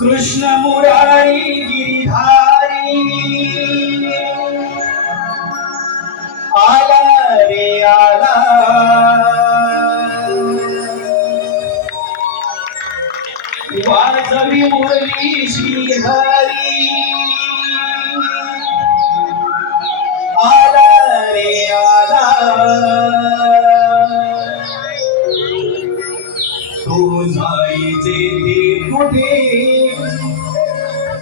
कृष्ण मुरारी गिरिधारी। आला रे आला। वाजवी मुरली श्रीधारी। तो जायचे ते कुठे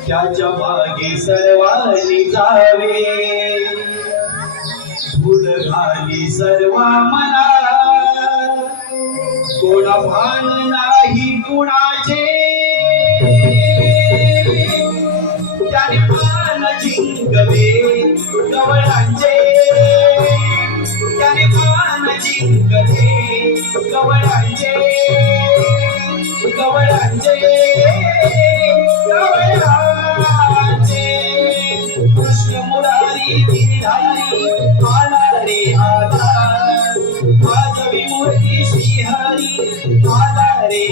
त्याच्यामागे सर्वांनी जावे. फुल घाली सर्व मना कोणा भान नाही कुणाचे. त्याने पान जिंकवे गवळांचे. त्याने पान जिंकवे गवळांचे. गवळांचे गवळांचे कृष्ण मुरारी गिरिधारी आला रे मूर्ती श्रीहरी आला रे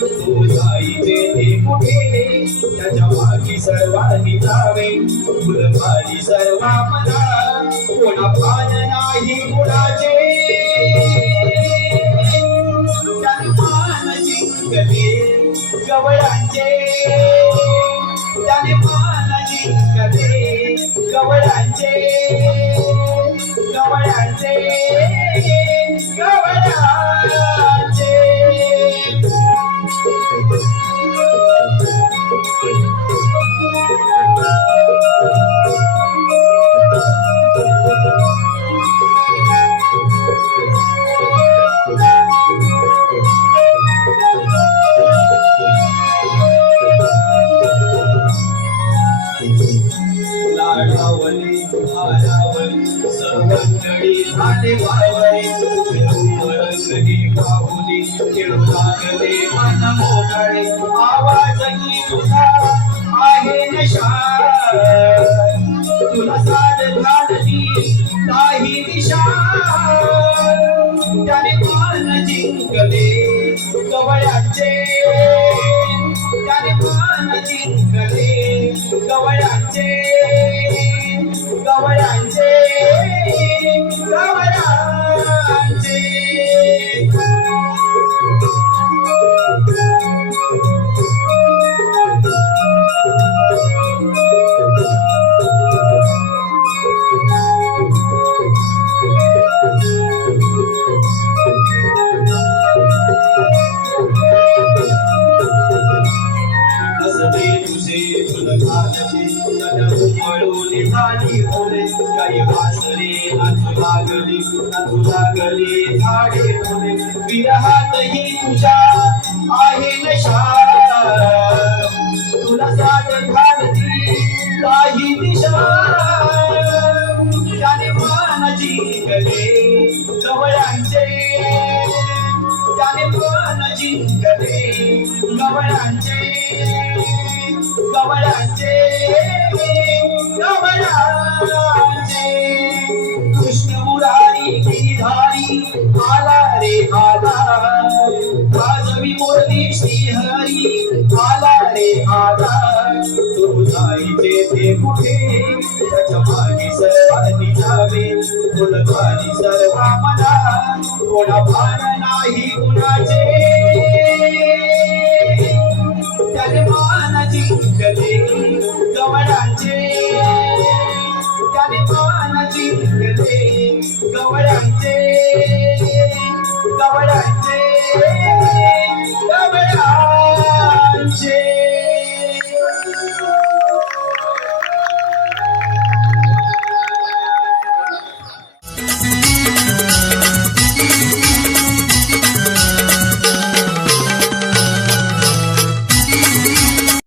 तू जाईचे ते कुठे त्याच्या मागी सर्वांनी जावे फुलभारी सर्व कोणा भान नाही कुणाचे? गवळांचे गवळांचे गवळांचे लाडावली हारावली सर्वंगडी झाले वावरे रंगही पाहुली खेळू लागले मन मोकळे आवाजही तुझा आहे नशा तुला साध घालली काही दिशा त्याने मान जिंकले गवळ्याचे. त्याने मान जिंकले गवळ्याचे. तन झाली ओले काही वासरे नाचू लागली नाचू लागली झाडे फुले विरहातही तुझ्या आहे नशा तुला साथ घालती काही दिशा त्याने मानाची गले गवळ्यांचे त्याने मानाची गले गवळ्यांचे गवळ्यांचे गवळ्यांचे कृष्ण मुरारी गिरिधारी आला रे आला वाजवी मोरली श्रीहरी आला रे आला ते कुठे? त्याच्यामागे सर्वांनी जावे. फुलभारी सर्व मना कोणा भान नाही कुणाचे.